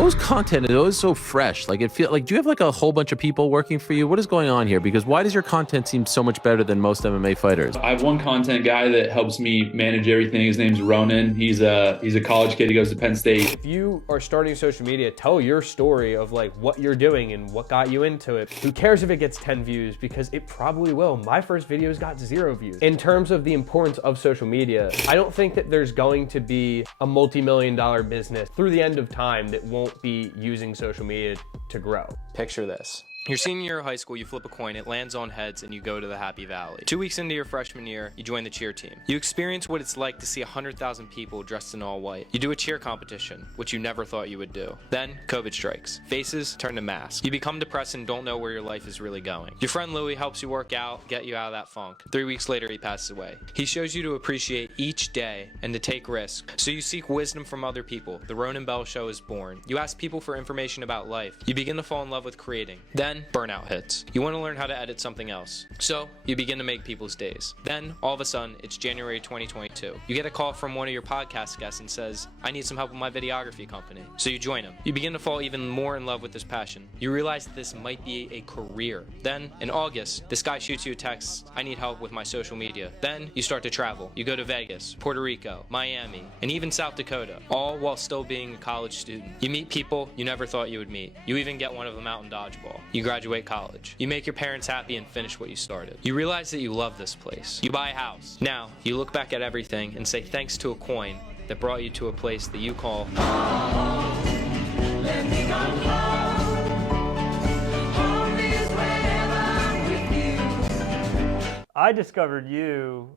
Bo's content is always so fresh. Like it feel like, do you have like a whole bunch of people working for you? What is going on here? Because why does your content seem so much better than most MMA fighters? I have one content guy that helps me manage everything. His name's Ronan. He's a college kid. He goes to Penn State. If you are starting social media, tell your story of like what you're doing and what got you into it. Who cares if it gets 10 views? Because it probably will. My first videos got 0 views. In terms of the importance of social media, I don't think that there's going to be a multi-million-dollar business through the end of time that won't be using social media to grow. Picture this. Your senior year of high school, you flip a coin, it lands on heads, and you go to the Happy Valley. 2 weeks into your freshman year, you join the cheer team. You experience what it's like to see 100,000 people dressed in all white. You do a cheer competition, which you never thought you would do. Then, COVID strikes. Faces turn to masks. You become depressed and don't know where your life is really going. Your friend Louie helps you work out, get you out of that funk. 3 weeks later, he passes away. He shows you to appreciate each day and to take risks. So you seek wisdom from other people. The Ronan Bell Show is born. You ask people for information about life. You begin to fall in love with creating. Then, burnout hits. You want to learn how to edit something else. So, you begin to make people's days. Then, all of a sudden, it's January 2022. You get a call from one of your podcast guests and says, I need some help with my videography company. So you join him. You begin to fall even more in love with this passion. You realize that this might be a career. Then, in August, this guy shoots you a text, I need help with my social media. Then, you start to travel. You go to Vegas, Puerto Rico, Miami, and even South Dakota, all while still being a college student. You meet people you never thought you would meet. You even get one of them out in dodgeball. You graduate college. You make your parents happy and finish what you started. You realize that you love this place. You buy a house. Now, you look back at everything and say thanks to a coin that brought you to a place that you call home. Let me come home. Home is wherever I'm with you. I discovered you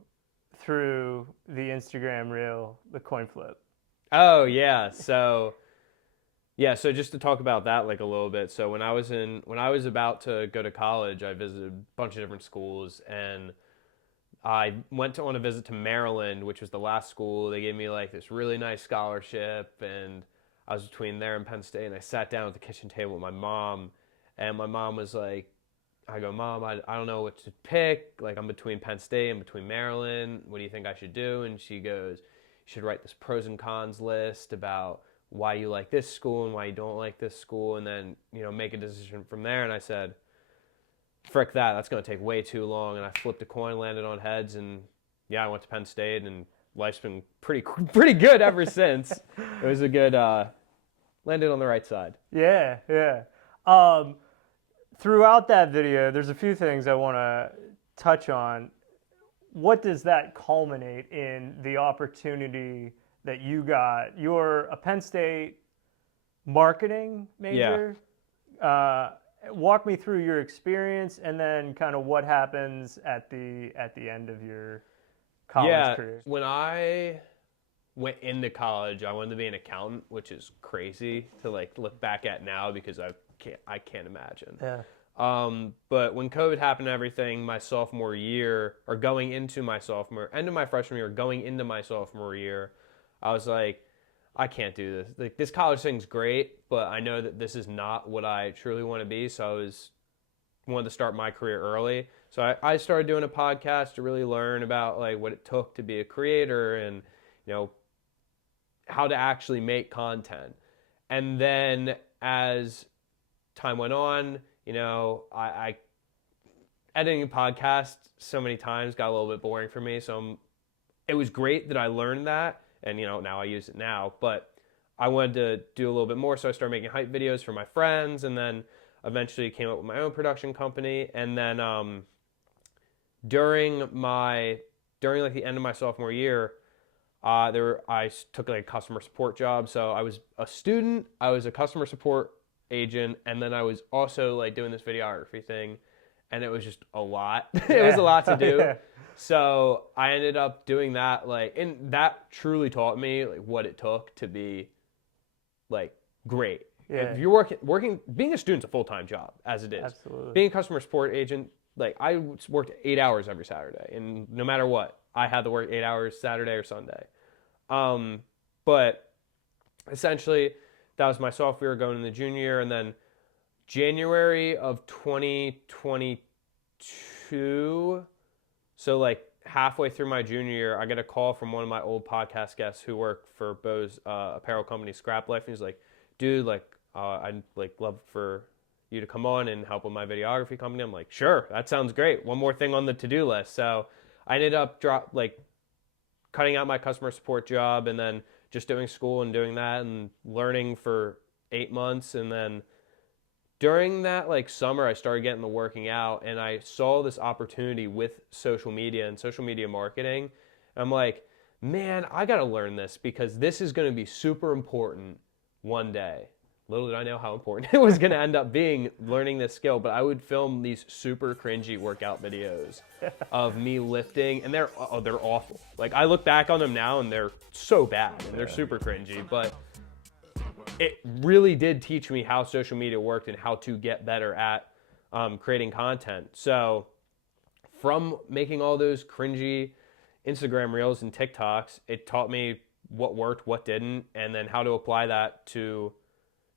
through the Instagram reel, the coin flip. Oh, yeah. So just to talk about that like a little bit. So when I was about to go to college, I visited a bunch of different schools, and I went on a visit to Maryland, which was the last school. They gave me like this really nice scholarship, and I was between there and Penn State, and I sat down at the kitchen table with my mom, and my mom was like, I go, Mom, I don't know what to pick. Like, I'm between Penn State and between Maryland. What do you think I should do? And she goes, you should write this pros and cons list about why you like this school and why you don't like this school, and then, make a decision from there. And I said, frick that, that's going to take way too long. And I flipped a coin, landed on heads, and I went to Penn State, and life's been pretty good ever since. It was a good, landed on the right side. Yeah. Throughout that video, there's a few things I want to touch on. What does that culminate in the opportunity that you got? You're a Penn State marketing major. Yeah. Walk me through your experience, and then kind of what happens at the end of your college career. When I went into college, I wanted to be an accountant, which is crazy to like look back at now because I can't imagine. Yeah. But when COVID happened and everything, my sophomore year, or going into my end of my freshman year, going into my sophomore year, I was like, I can't do this. Like, this college thing's great, but I know that this is not what I truly want to be. So I wanted to start my career early. So I started doing a podcast to really learn about like what it took to be a creator and, how to actually make content. And then as time went on, I editing a podcast so many times got a little bit boring for me. So it was great that I learned that. And, now I use it now, but I wanted to do a little bit more. So I started making hype videos for my friends, and then eventually came up with my own production company. And then during like the end of my sophomore year, I took like a customer support job. So I was a student, I was a customer support agent, and then I was also like doing this videography thing, and it was just a lot. It was a lot to do. Yeah. So I ended up doing that, and that truly taught me like what it took to be like great. Yeah. If you're working, being a student's a full-time job as it is. Absolutely. Being a customer support agent, like I worked 8 hours every Saturday, and no matter what, I had to work 8 hours Saturday or Sunday. But essentially that was my sophomore year going into junior year, and then January of 2022, so like halfway through my junior year, I get a call from one of my old podcast guests who worked for Bo's apparel company, Scrap Life, and he's like, dude, like, I'd like love for you to come on and help with my videography company. I'm like, sure, that sounds great. One more thing on the to-do list. So I ended up cutting out my customer support job and then just doing school and doing that and learning for 8 months. And then during that like summer, I started getting the working out, and I saw this opportunity with social media and social media marketing. I'm like, man, I got to learn this because this is going to be super important one day. Little did I know how important it was going to end up being, learning this skill. But I would film these super cringy workout videos of me lifting, and they're awful. Like, I look back on them now and they're so bad and they're super cringy, but it really did teach me how social media worked and how to get better at creating content. So from making all those cringy Instagram reels and TikToks, it taught me what worked, what didn't, and then how to apply that to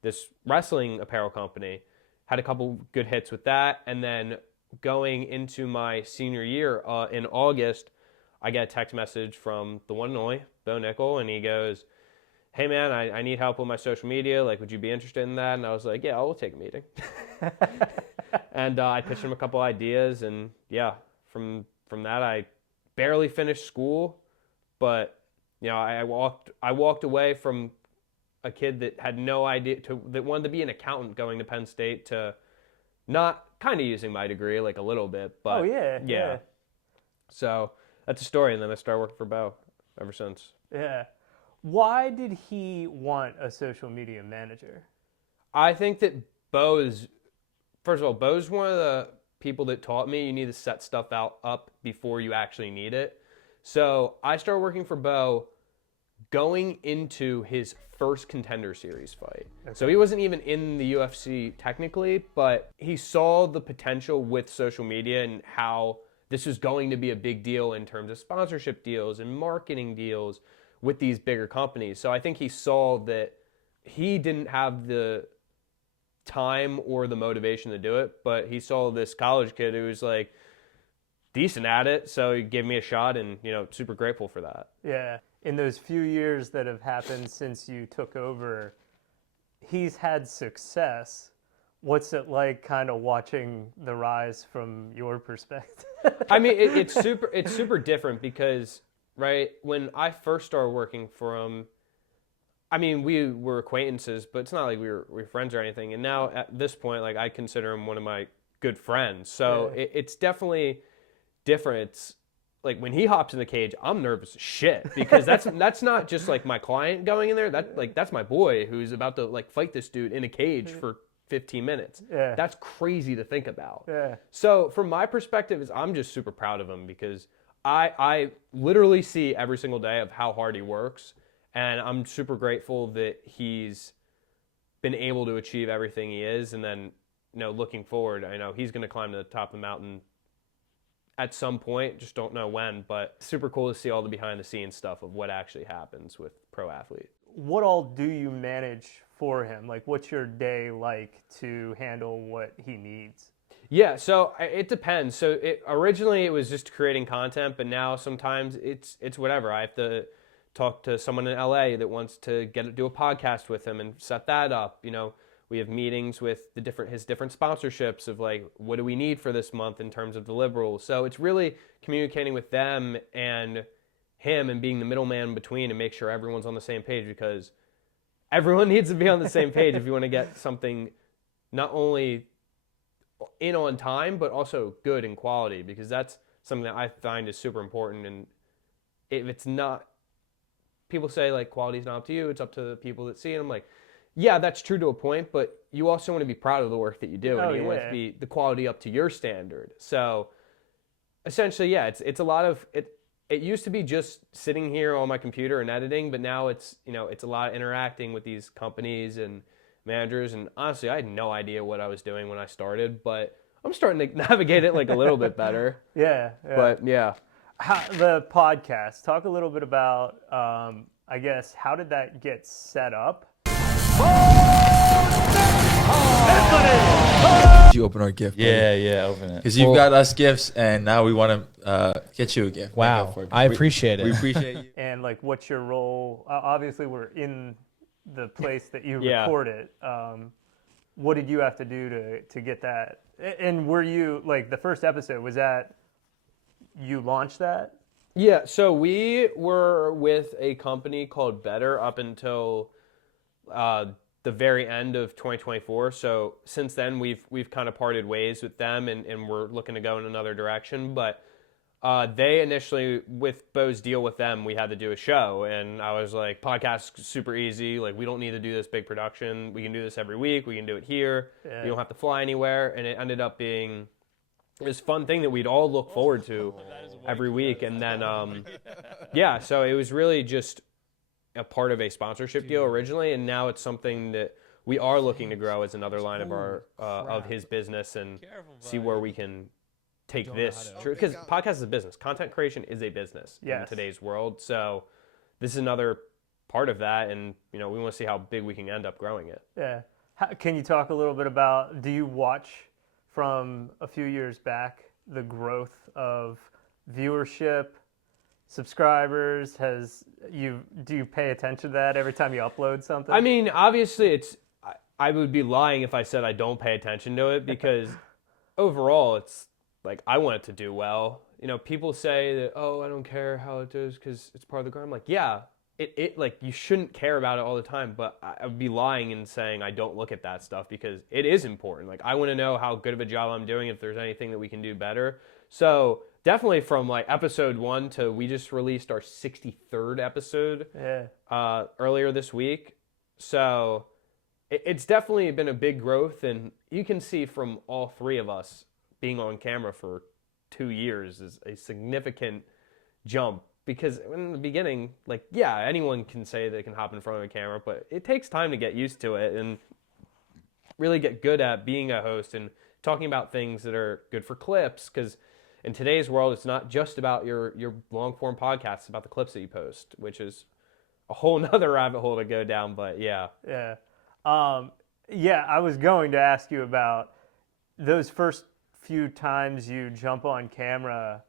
this wrestling apparel company. Had a couple good hits with that, and then going into my senior year in August, I get a text message from the one and only Bo Nickal, and he goes, hey man, I need help with my social media. Like, would you be interested in that? And I was like, yeah, I'll take a meeting. And I pitched him a couple ideas, and yeah, from that I barely finished school, but you know, I walked away from a kid that had no idea that wanted to be an accountant going to Penn State to not kind of using my degree like a little bit, but yeah. So that's a story, and then I started working for Bo ever since. Yeah. Why did he want a social media manager? I think that Bo's one of the people that taught me you need to set stuff up before you actually need it. So I started working for Bo going into his first Contender Series fight. Okay. So he wasn't even in the UFC technically, but he saw the potential with social media and how this was going to be a big deal in terms of sponsorship deals and marketing deals with these bigger companies. So I think he saw that he didn't have the time or the motivation to do it, but he saw this college kid who was like decent at it, so he gave me a shot, and you know, super grateful for that. Yeah. In those few years that have happened since you took over, he's had success. What's it like kind of watching the rise from your perspective? I mean, it's super different because, right, when I first started working for him, I mean, we were acquaintances, but it's not like we were friends or anything. And now at this point, like, I consider him one of my good friends. So yeah. It's definitely different. It's like when he hops in the cage, I'm nervous as shit because that's not just like my client going in there. That's my boy who's about to like fight this dude in a cage for 15 minutes. Yeah. That's crazy to think about. Yeah. So from my perspective, is I'm just super proud of him because I literally see every single day of how hard he works, and I'm super grateful that he's been able to achieve everything he is. And then, you know, looking forward, I know he's going to climb to the top of the mountain at some point, just don't know when, but super cool to see all the behind the scenes stuff of what actually happens with pro athlete. What all do you manage for him? Like, what's your day like to handle what he needs? Yeah, so it depends. So originally it was just creating content, but now sometimes it's whatever. I have to talk to someone in LA that wants to do a podcast with him and set that up. You know, we have meetings with his different sponsorships of like, what do we need for this month in terms of deliverables? So it's really communicating with them and him and being the middleman between and make sure everyone's on the same page, because everyone needs to be on the same page if you want to get something not only in on time, but also good in quality, because that's something that I find is super important. And if it's not, people say like quality's not up to you, it's up to the people that see it. I'm like, yeah, that's true to a point, but you also want to be proud of the work that you do, and you want it to be the quality up to your standard. So essentially, yeah, it's a lot of it. It used to be just sitting here on my computer and editing, but now it's a lot of interacting with these companies and managers. And honestly, I had no idea what I was doing when I started, but I'm starting to navigate it like a little bit better. Yeah. But yeah. The podcast, talk a little bit about, I guess, how did that get set up? You open our gift. Yeah, open it. Because you've got us gifts, and now we want to get you a gift. Wow, I appreciate it. We appreciate you. And like, what's your role? Obviously, we're in the place that you Yeah. record it. What did you have to do to get that? And were you like the first episode? Was that you launched that? Yeah, so we were with a company called Better up until the very end of 2024. So since then, we've kind of parted ways with them, and we're looking to go in another direction. But they initially, with Bo's deal with them, we had to do a show, and I was like, podcast super easy. Like, we don't need to do this big production. We can do this every week. We can do it here. Yeah. You don't have to fly anywhere. And it ended up being this fun thing that we'd all look forward to every week. And then, yeah, so it was really just a part of a sponsorship deal originally, and now it's something that we are looking to grow as another line of our of his business and see where we can take this, because podcast is a business. Content creation is a business in today's world. So this is another part of that, and we want to see how big we can end up growing it. Yeah. Can you talk a little bit about? Do you watch from a few years back the growth of viewership, subscribers? Do you pay attention to that every time you upload something? I mean, obviously, I would be lying if I said I don't pay attention to it, because overall, it's like I want it to do well. People say that, oh, I don't care how it does because it's part of the grind. I'm like, yeah, it like you shouldn't care about it all the time, but I would be lying in saying I don't look at that stuff, because it is important. Like, I want to know how good of a job I'm doing, if there's anything that we can do better. So definitely from like episode 1 to we just released our 63rd episode earlier this week. So it's definitely been a big growth, and you can see from all three of us being on camera for 2 years is a significant jump, because in the beginning, like, yeah, anyone can say they can hop in front of a camera, but it takes time to get used to it and really get good at being a host and talking about things that are good for clips, because in today's world, it's not just about your long-form podcast. It's about the clips that you post, which is a whole nother rabbit hole to go down, but yeah. Yeah. I was going to ask you about those first few times you jump on camera.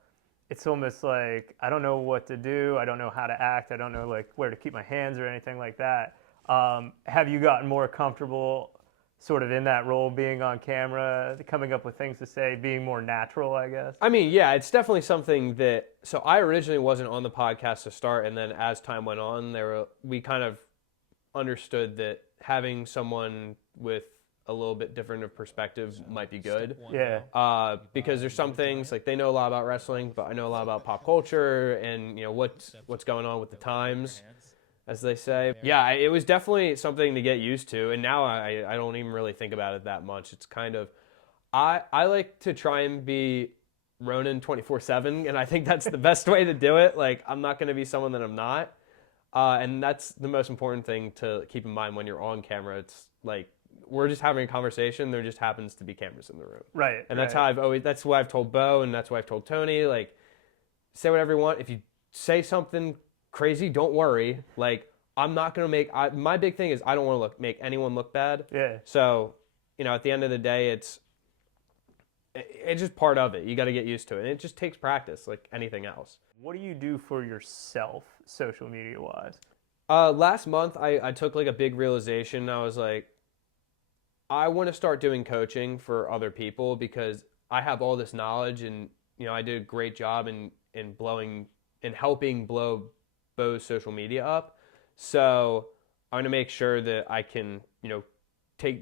It's almost like, I don't know what to do. I don't know how to act. I don't know like where to keep my hands or anything like that. Have you gotten more comfortable sort of in that role, being on camera, coming up with things to say, being more natural, I guess? I mean, yeah, it's definitely something that, so I originally wasn't on the podcast to start, and then as time went on, we kind of understood that having someone with a little bit different of perspective might be good. Yeah. Because there's some things, like, they know a lot about wrestling, but I know a lot about pop culture and, what's going on with the times, as they say. Yeah, it was definitely something to get used to, and now I don't even really think about it that much. It's kind of, I like to try and be Ronan 24/7, and I think that's the best way to do it. Like, I'm not going to be someone that I'm not, and that's the most important thing to keep in mind when you're on camera. It's like, we're just having a conversation. There just happens to be cameras in the room. Right. And that's how that's what I've told Bo, and that's what I've told Tony. Like, say whatever you want. If you say something crazy, don't worry. Like, I'm not going to my big thing is I don't want to make anyone look bad. Yeah. So, at the end of the day, it's just part of it. You got to get used to it. And it just takes practice like anything else. What do you do for yourself, social media wise? Last month, I took like a big realization. I was like, I want to start doing coaching for other people, because I have all this knowledge, and I did a great job in helping blow Bo's social media up. So I want to make sure that I can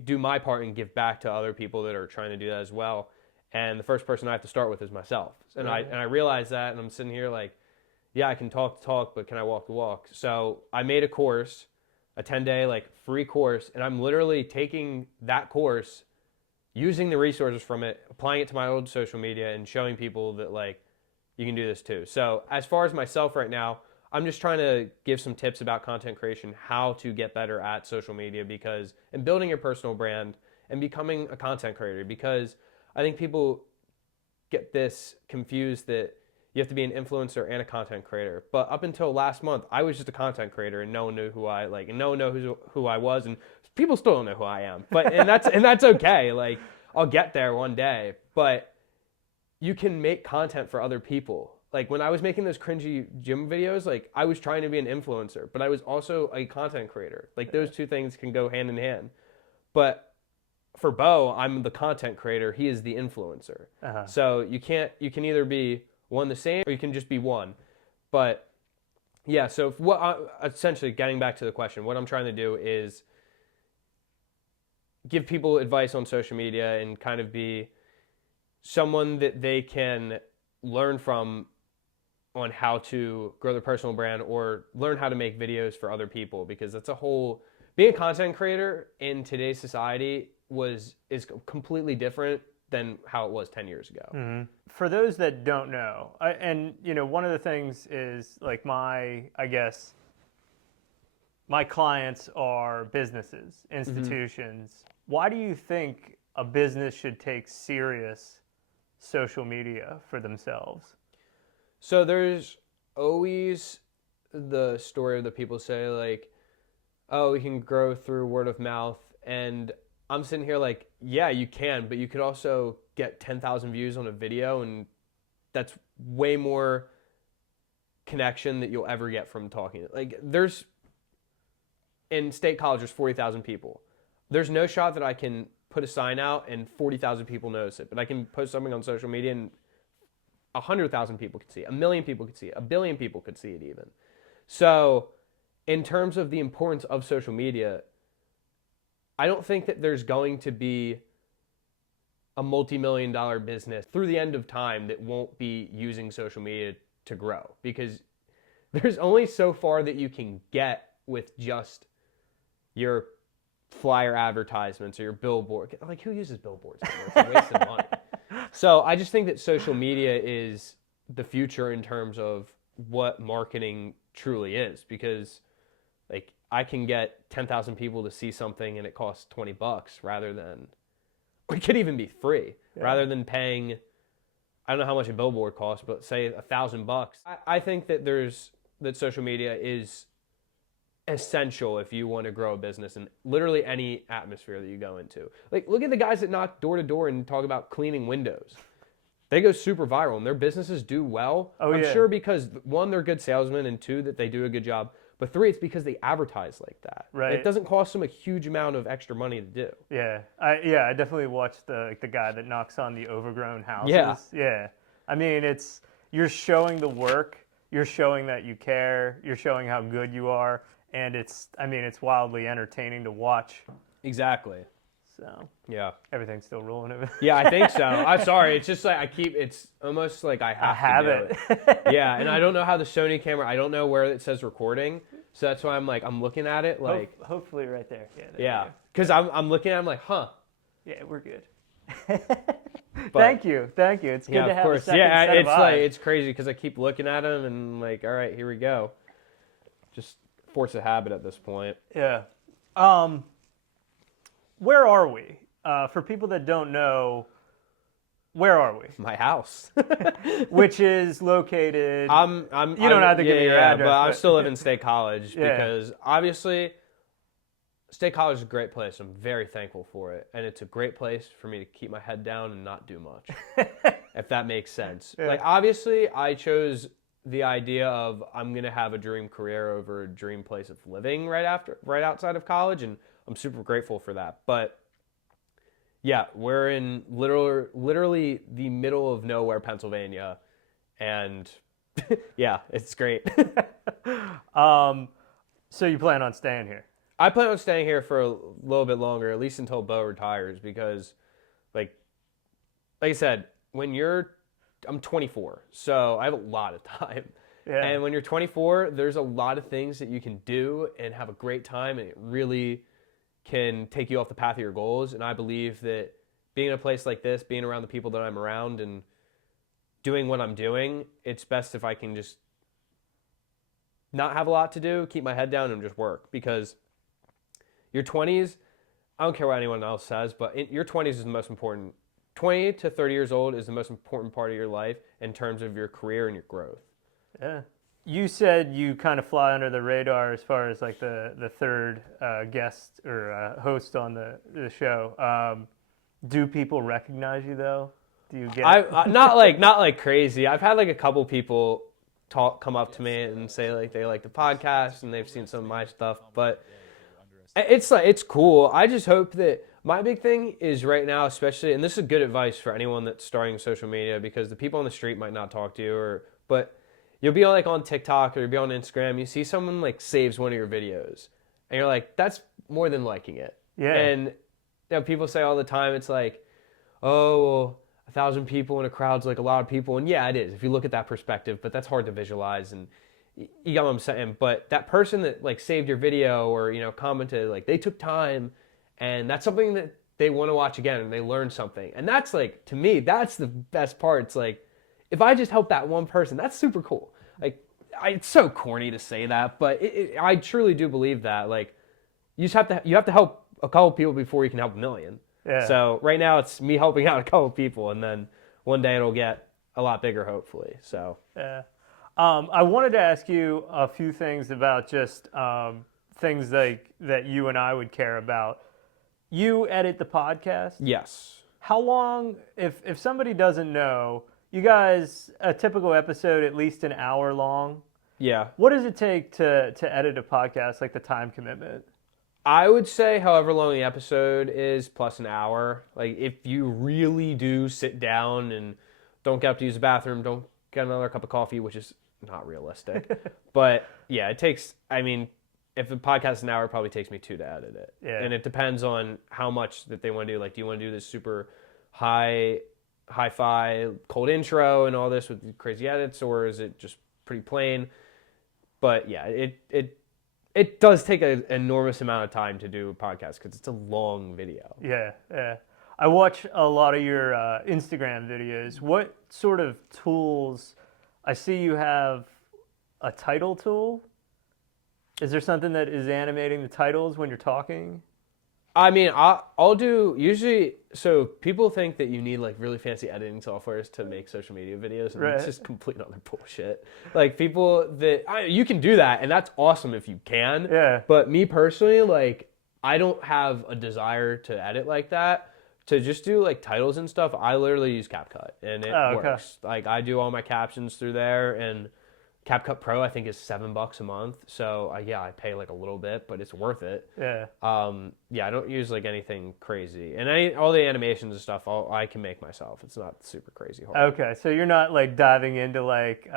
do my part and give back to other people that are trying to do that as well. And the first person I have to start with is myself. And I realize that, and I'm sitting here like, yeah, I can talk the talk, but can I walk the walk? So I made a course, a 10-day like free course, and I'm literally taking that course, using the resources from it, applying it to my old social media, and showing people that like you can do this too. So as far as myself right now, I'm just trying to give some tips about content creation, how to get better at social media, and building your personal brand and becoming a content creator, because I think people get this confused that you have to be an influencer and a content creator. But up until last month, I was just a content creator, and no one knew and no one knew who I was, and people still don't know who I am. But and that's okay. Like, I'll get there one day. But you can make content for other people. like when I was making those cringy gym videos, like I was trying to be an influencer, but I was also a content creator. Like those two things can go hand in hand. But for Bo, I'm the content creator. He is the influencer. So you can either be one the same or you can just be one. But yeah, so essentially getting back to the question, what I'm trying to do is give people advice on social media and kind of be someone that they can learn from on how to grow their personal brand or learn how to make videos for other people, because that's being a content creator in today's society is completely different than how it was 10 years ago. For those that don't know, one of the things is like my clients are businesses, institutions. Why do you think a business should take serious social media for themselves? So there's always the story of the people say like, oh, we can grow through word of mouth. And I'm sitting here like, yeah, you can, but you could also get 10,000 views on a video, and that's way more connection that you'll ever get from talking. Like in State College, there's 40,000 people. There's no shot that I can put a sign out and 40,000 people notice it, but I can post something on social media and 100,000 people could see it, 1 million people could see it, 1 billion people could see it even. So in terms of the importance of social media, I don't think that there's going to be a multi-million-dollar business through the end of time that won't be using social media to grow, because there's only so far that you can get with just your flyer advertisements or your billboard. Like, who uses billboards anymore? It's a waste of money. So I just think that social media is the future in terms of what marketing truly is, because like I can get 10,000 people to see something and it costs $20 rather than, or it could even be free, rather than paying, I don't know how much a billboard costs, but say $1,000. I think that that social media is essential if you want to grow a business in literally any atmosphere that you go into. Like, look at the guys that knock door to door and talk about cleaning windows. They go super viral and their businesses do well. I'm sure because one, they're good salesmen, and two, that they do a good job. But three, it's because they advertise like that. Right. It doesn't cost them a huge amount of extra money to do. Yeah. I definitely watched the guy that knocks on the overgrown houses. Yeah. Yeah. I mean, you're showing the work, you're showing that you care, you're showing how good you are, and it's wildly entertaining to watch. Exactly. So yeah, everything's still rolling over. Yeah, I think so. I'm sorry. It's just like it's almost like I have to do it. Yeah, and I don't know how the Sony camera. I don't know where it says recording, so that's why I'm looking at it like. Hopefully, right there. Yeah, because I'm looking at it, I'm like, huh. Yeah, we're good. Thank you. It's good to have a second set it's of eyes. like it's crazy because I keep looking at them and like, all right, here we go. Just force a habit at this point. Yeah. Where are we? For people that don't know, where are we? My house. Which is located... You don't have to give me your address. But I'm still living in State College Yeah. because obviously State College is a great place. I'm very thankful for it. And it's a great place for me to keep my head down and not do much, if that makes sense. Yeah. Like, obviously, I chose the idea of I'm going to have a dream career over a dream place of living right outside of college, and I'm super grateful for that. But yeah, we're in literally the middle of nowhere, Pennsylvania, and yeah, it's great. So you plan on staying here? I plan on staying here for a little bit longer, at least until Bo retires, because like I said, I'm 24, so I have a lot of time. Yeah. And when you're 24, there's a lot of things that you can do and have a great time, and it really can take you off the path of your goals. And I believe that being in a place like this, being around the people that I'm around and doing what I'm doing, it's best if I can just not have a lot to do, keep my head down, and just work. Because your 20s, I don't care what anyone else says, but your 20s is the most important. 20 to 30 years old is the most important part of your life in terms of your career and your growth. Yeah. You said you kind of fly under the radar as far as like the third guest or host on the show. Do people recognize you though? Do you get? I not like crazy. I've had like a couple people come up to me and say like they like the podcast and they've seen some of my stuff, but it's cool. I just hope that my big thing is right now, especially, and this is good advice for anyone that's starting social media, because the people on the street might not talk to you, but you'll be like on TikTok or you'll be on Instagram. You see someone like saves one of your videos, and you're like, that's more than liking it. Yeah. And people say all the time, it's like, oh, well, 1,000 people in a crowd's like a lot of people, and yeah, it is if you look at that perspective. But that's hard to visualize, and you got what I'm saying. But that person that like saved your video or commented, like they took time, and that's something that they want to watch again, and they learned something, and that's like, to me, that's the best part. It's like, if I just help that one person, that's super cool. Like, it's so corny to say that, but I truly do believe that. Like, you have to help a couple people before you can help a million. Yeah. So right now it's me helping out a couple people, and then one day it'll get a lot bigger, hopefully. So Yeah. I wanted to ask you a few things about just things like that you and I would care about. You edit the podcast. yes. How long, if somebody doesn't know, you guys, a typical episode at least an hour long. Yeah. What does it take to edit a podcast, like the time commitment? I would say however long the episode is plus an hour. Like, if you really do sit down and don't get up to use the bathroom, don't get another cup of coffee, which is not realistic. But yeah, it takes, I mean, if a podcast is an hour, it probably takes me 2 to edit it. Yeah. And it depends on how much that they want to do. Like, do you want to do this super hi-fi cold intro and all this with crazy edits, or is it just pretty plain? But yeah, it does take an enormous amount of time to do a podcast because it's a long video. Yeah, yeah. I watch a lot of your Instagram videos. What sort of tools? I see you have a title tool. Is there something that is animating the titles when you're talking? I mean, I'll do usually. So people think that you need like really fancy editing softwares to make social media videos, and Right. it's just complete other bullshit. Like, people that you can do that, and that's awesome if you can. Yeah. But me personally, like, I don't have a desire to edit like that. To just do like titles and stuff, I literally use CapCut, and it okay. works. Like, I do all my captions through there, and CapCut Pro I think is $7 a month. So I pay like a little bit, but it's worth it. Yeah. I don't use like anything crazy, and all the animations and stuff I can make myself. It's not super crazy hard. Okay, so you're not like diving into like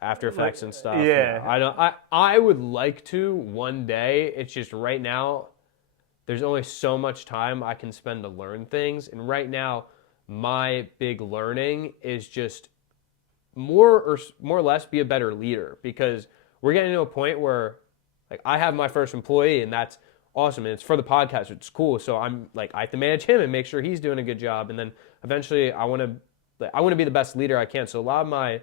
After Effects and stuff. Yeah. I don't. I would like to one day. It's just right now, there's only so much time I can spend to learn things, and right now, my big learning is just more or less be a better leader, because we're getting to a point where like I have my first employee, and that's awesome, and it's for the podcast, it's cool. So I'm like, I have to manage him and make sure he's doing a good job, and then eventually I want to be the best leader I can. So a lot of my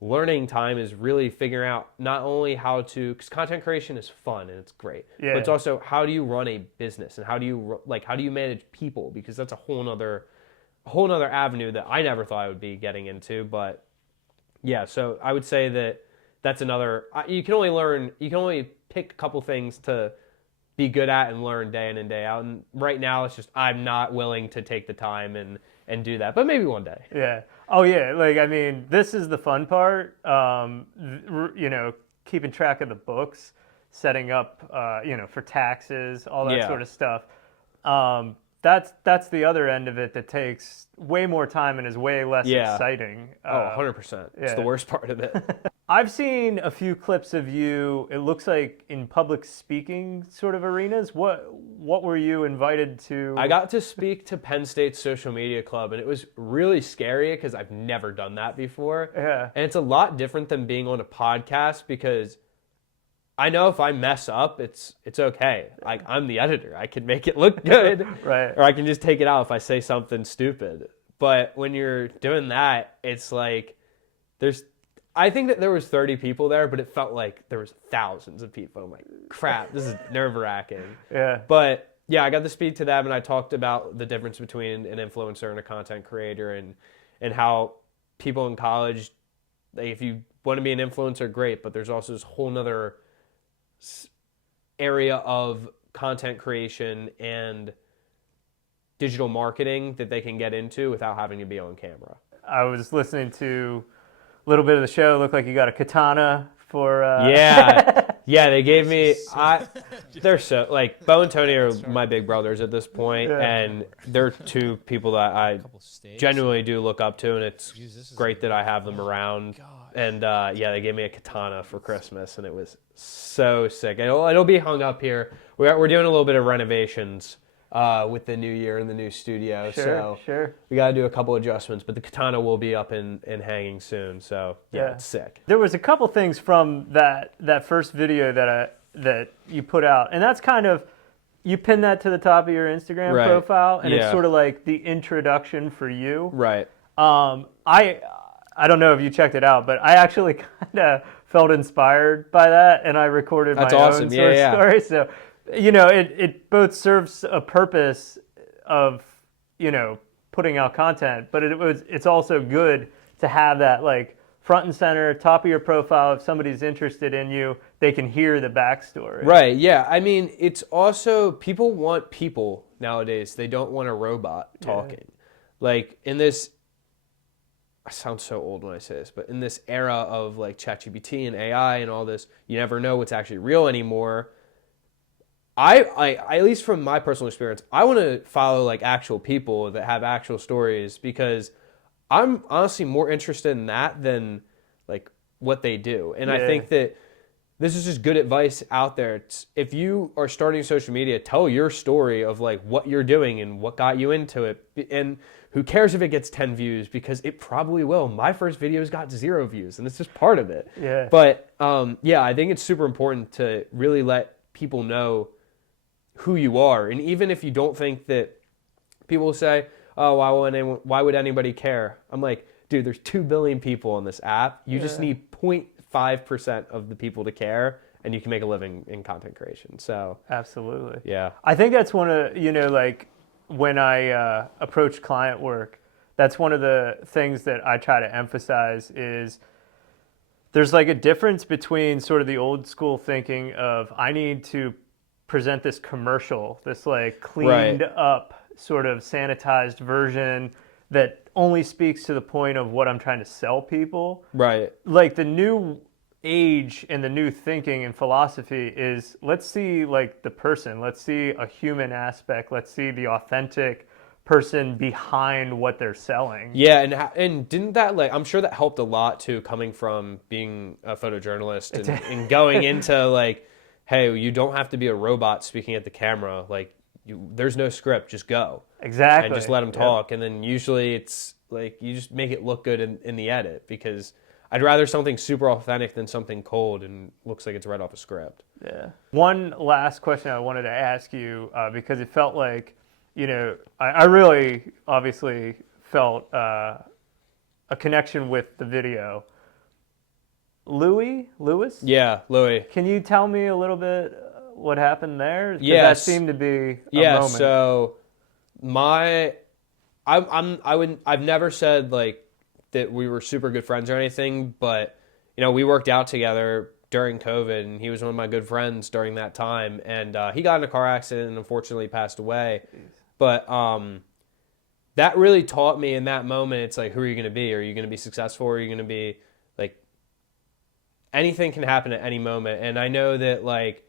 learning time is really figuring out not only how to, because content creation is fun and it's great, Yeah. but it's also how do you run a business, and how do you manage people, because that's a whole nother avenue that I never thought I would be getting into. But yeah, so I would say that's another. You can only pick a couple things to be good at and learn day in and day out. And right now, it's just I'm not willing to take the time and do that. But maybe one day. Yeah. Oh yeah. Like, I mean, this is the fun part. Keeping track of the books, setting up, for taxes, all that Yeah. sort of stuff. That's the other end of it that takes way more time and is way less Yeah. exciting. 100%. It's yeah. the worst part of it. I've seen a few clips of you. It looks like in public speaking sort of arenas. What were you invited to? I got to speak to Penn State's social media club, and it was really scary because I've never done that before. Yeah. And it's a lot different than being on a podcast, because I know if I mess up, it's okay. Like, I'm the editor. I can make it look good. Right. Or I can just take it out if I say something stupid. But when you're doing that, it's like I think that there was 30 people there, but it felt like there was thousands of people. I'm like, crap, this is nerve-wracking. Yeah. But yeah, I got to speak to them, and I talked about the difference between an influencer and a content creator, and how people in college, like, if you want to be an influencer, great, but there's also this whole nother area of content creation and digital marketing that they can get into without having to be on camera. I was listening to a little bit of the show. It looked like you got a katana for. Yeah, they gave me. They're so like Bo and Tony are my big brothers at this point, and they're two people that I genuinely do look up to, and it's great that I have them around. And they gave me a katana for Christmas, and it was so sick. It'll be hung up here. We're doing a little bit of renovations with the new year in the new studio, Sure. we got to do a couple adjustments, but the katana will be up and hanging soon. So it's sick. There was a couple things from that first video that you put out, and that's kind of, you pin that to the top of your Instagram profile, and it's sort of like the introduction for you. Right. I don't know if you checked it out, but I actually kind of felt inspired by that, and I recorded my own story. So, it both serves a purpose of, putting out content, but it's also good to have that like front and center, top of your profile. If somebody's interested in you, they can hear the backstory. Right. Yeah. I mean, it's also, people want people nowadays. They don't want a robot talking. Like in this, I sound so old when I say this, but in this era of like ChatGPT and AI and all this, you never know what's actually real anymore. I at least from my personal experience, I want to follow like actual people that have actual stories, because I'm honestly more interested in that than like what they do. And I think that this is just good advice out there. If you are starting social media, tell your story of like what you're doing and what got you into it. And who cares if it gets 10 views, because it probably will. My first videos got 0 views, and it's just part of it. Yeah. But I think it's super important to really let people know who you are. And even if you don't think that, people will say, oh, why would anybody care? I'm like, dude, there's 2 billion people on this app. You just need 0.5% of the people to care, and you can make a living in content creation. So absolutely. Yeah. I think that's one of, like when I approach client work, that's one of the things that I try to emphasize is there's like a difference between sort of the old school thinking of I need to present this commercial, this like cleaned up sort of sanitized version that only speaks to the point of what I'm trying to sell people. Right. Like the new age and the new thinking and philosophy is, let's see like the person, let's see a human aspect, let's see the authentic person behind what they're selling. Yeah, and didn't that, like, I'm sure that helped a lot too, coming from being a photojournalist and going into like, hey, you don't have to be a robot speaking at the camera. Like, there's no script, just go. Exactly. And just let them talk. And then usually it's like, you just make it look good in the edit, because I'd rather something super authentic than something cold and looks like it's right off a script. Yeah. One last question I wanted to ask you, because it felt like, I really obviously felt a connection with the video. Lewis? Yeah, Louis. Can you tell me a little bit what happened there? 'Cause Yes. that seemed to be a moment. So I've never said like that we were super good friends or anything, but we worked out together during COVID, and he was one of my good friends during that time, and he got in a car accident and unfortunately passed away. But that really taught me in that moment, it's like, who are you going to be? Are you going to be successful, or are you going to be like, anything can happen at any moment. And I know that, like,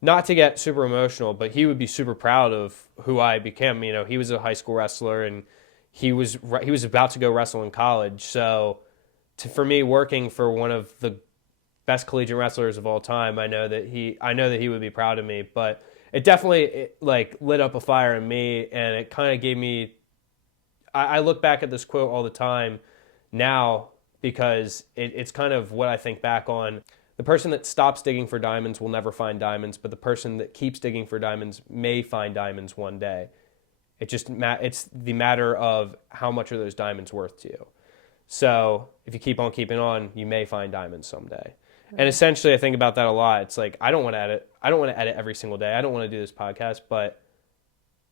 not to get super emotional, but he would be super proud of who I became. He was a high school wrestler, and he was about to go wrestle in college. So for me, working for one of the best collegiate wrestlers of all time, I know that he would be proud of me. But it definitely like lit up a fire in me, and it kind of gave me, I look back at this quote all the time now, because it's kind of what I think back on. The person that stops digging for diamonds will never find diamonds, but the person that keeps digging for diamonds may find diamonds one day. It's the matter of how much are those diamonds worth to you. So if you keep on keeping on, you may find diamonds someday. And essentially, I think about that a lot. It's like, I don't want to edit every single day. I don't want to do this podcast, but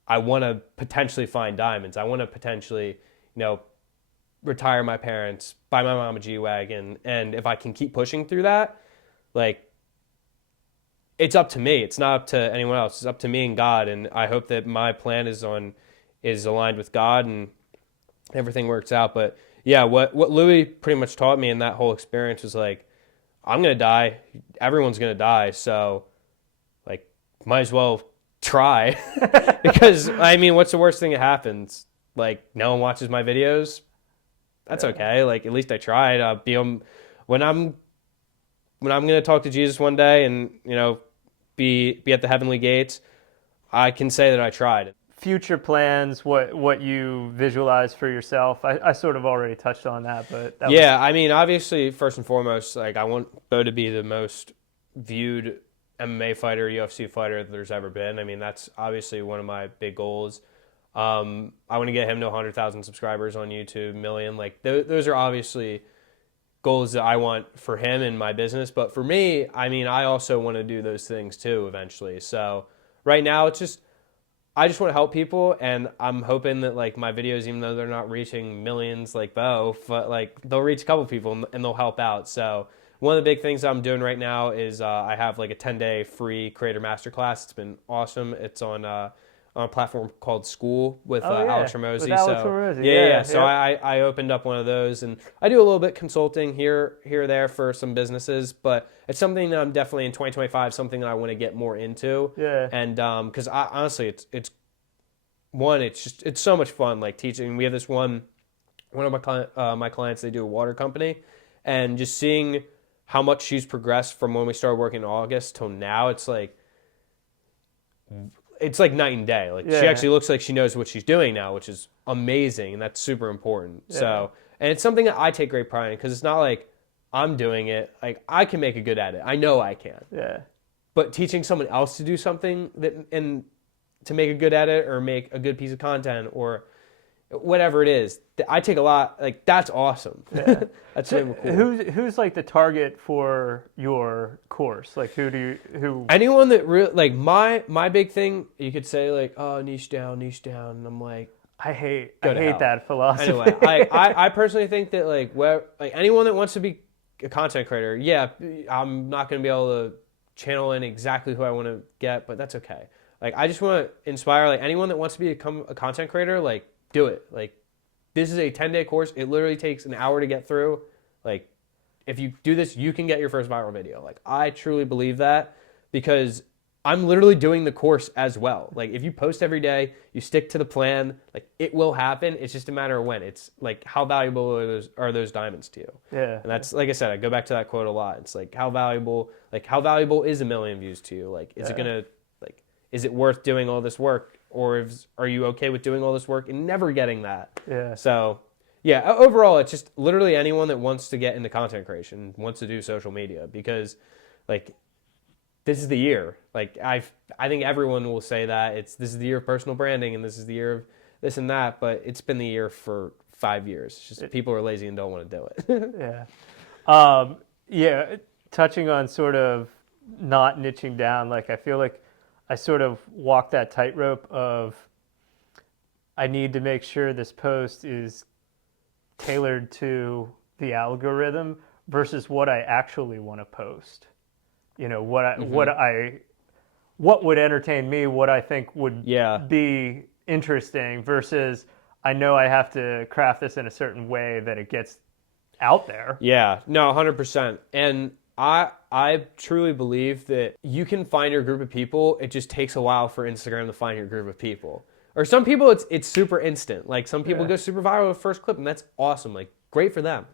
I want to potentially find diamonds. I want to potentially, retire my parents, buy my mom a G-Wagon. And if I can keep pushing through that, like, it's up to me. It's not up to anyone else. It's up to me and God. And I hope that my plan is on is aligned with God and everything works out. But yeah, what Louis pretty much taught me in that whole experience was like, I'm going to die. Everyone's going to die. So like, might as well try because I mean, what's the worst thing that happens? Like no one watches my videos. That's okay. Like at least I tried. When I'm going to talk to Jesus one day and, you know, be at the heavenly gates, I can say that I tried. Future plans, what you visualize for yourself. I sort of already touched on that, but I mean, obviously, first and foremost, like I want Bo to be the most viewed MMA fighter, UFC fighter that there's ever been. I mean, that's obviously one of my big goals. I want to get him to 100,000 subscribers on YouTube, million. Like those are obviously goals that I want for him and my business. But for me, I mean, I also want to do those things too eventually. So right now, I just want to help people, and I'm hoping that like my videos, even though they're not reaching millions like Bo, but like they'll reach a couple people and they'll help out. So one of the big things I'm doing right now is I have like a 10-day free creator masterclass. It's been awesome. It's on a platform called School with Alex Ramosi. With Alex Ramosi. Yeah. So I opened up one of those, and I do a little bit consulting here or there for some businesses, but it's something that I'm definitely in 2025, something that I want to get more into. Yeah. And because honestly, it's so much fun, like teaching. We have this one of my clients, they do a water company, and just seeing how much she's progressed from when we started working in August till now, it's like night and day. Like she actually looks like she knows what she's doing now, which is amazing, and that's super important. Yeah. So, and it's something that I take great pride in because it's not like I'm doing it. Like I can make it good at it. I know I can. Yeah. But teaching someone else to do something and to make a good at it or make a good piece of content or whatever it is, I take a lot. Like that's awesome. Yeah. That's really cool. Who's like the target for your course? Like who anyone that really like my big thing. You could say like, oh, niche down, and I'm like, I hate that philosophy. Anyway, I personally think that like anyone that wants to be a content creator, yeah, I'm not going to be able to channel in exactly who I want to get, but that's okay. Like I just want to inspire like anyone that wants to become a content creator, like do it. Like this is a 10-day course. It literally takes an hour to get through. Like if you do this, you can get your first viral video. Like I truly believe that because I'm literally doing the course as well. Like if you post every day, you stick to the plan, like it will happen. It's just a matter of when. It's like how valuable are those diamonds to you? Yeah. And that's like I said, I go back to that quote a lot. It's like how valuable is 1 million views to you? Like is it worth doing all this work? Or are you okay with doing all this work and never getting that? Yeah. So, yeah, overall, it's just literally anyone that wants to get into content creation, wants to do social media, because, like, this is the year. Like, I think everyone will say that. This is the year of personal branding, and this is the year of this and that, but it's been the year for 5 years. It's just people are lazy and don't want to do it. Yeah. Touching on sort of not niching down, like, I feel like I sort of walk that tightrope of I need to make sure this post is tailored to the algorithm versus what I actually want to post. You know, what would entertain me, what I think would be interesting versus I know I have to craft this in a certain way that it gets out there. Yeah, no, 100%. And I truly believe that you can find your group of people. It just takes a while for Instagram to find your group of people. Or some people, it's super instant. Like some people go super viral with the first clip, and that's awesome. Like great for them.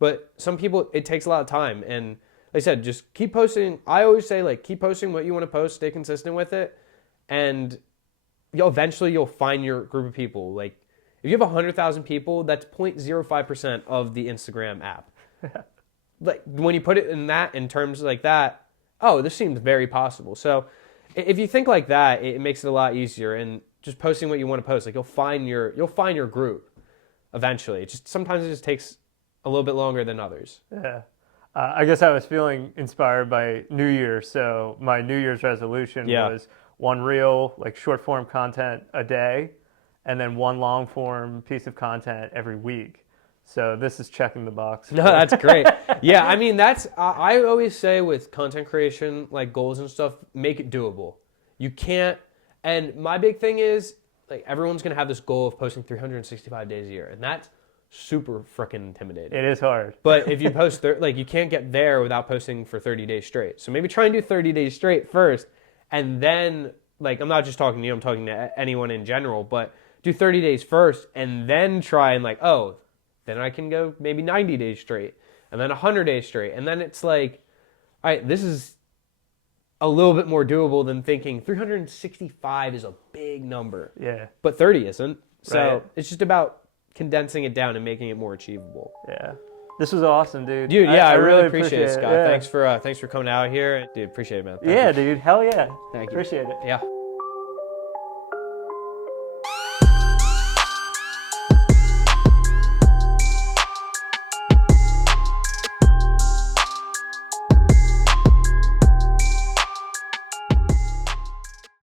But some people, it takes a lot of time. And like I said, just keep posting. I always say like keep posting what you want to post, stay consistent with it, and eventually you'll find your group of people. Like if you have 100,000 people, that's 0.05% of the Instagram app. Like when you put it in terms like that, oh, this seems very possible. So if you think like that, it makes it a lot easier. And just posting what you want to post, like you'll find your group eventually. Sometimes it just takes a little bit longer than others. Yeah. I guess I was feeling inspired by New Year's. So my New Year's resolution was one reel, like short form content a day, and then one long form piece of content every week. So this is checking the box. No, that's great. Yeah, I mean, I always say with content creation, like goals and stuff, make it doable. You can't, and my big thing is, like everyone's gonna have this goal of posting 365 days a year, and that's super freaking intimidating. It is hard. But if you post, like you can't get there without posting for 30 days straight. So maybe try and do 30 days straight first, and then like I'm not just talking to you, I'm talking to anyone in general, but do 30 days first, and then try and like, oh, then I can go maybe 90 days straight, and then 100 days straight, and then it's like, all right, this is a little bit more doable than thinking 365 is a big number. Yeah. But 30 isn't. So Right. it's just about condensing it down and making it more achievable. Yeah. This was awesome, dude. Dude, yeah, I really appreciate it, it. Scott. Yeah. Thanks for coming out here. Dude, appreciate it, man. Thank Yeah, you. dude. Hell yeah. Thank you. Appreciate it. Yeah.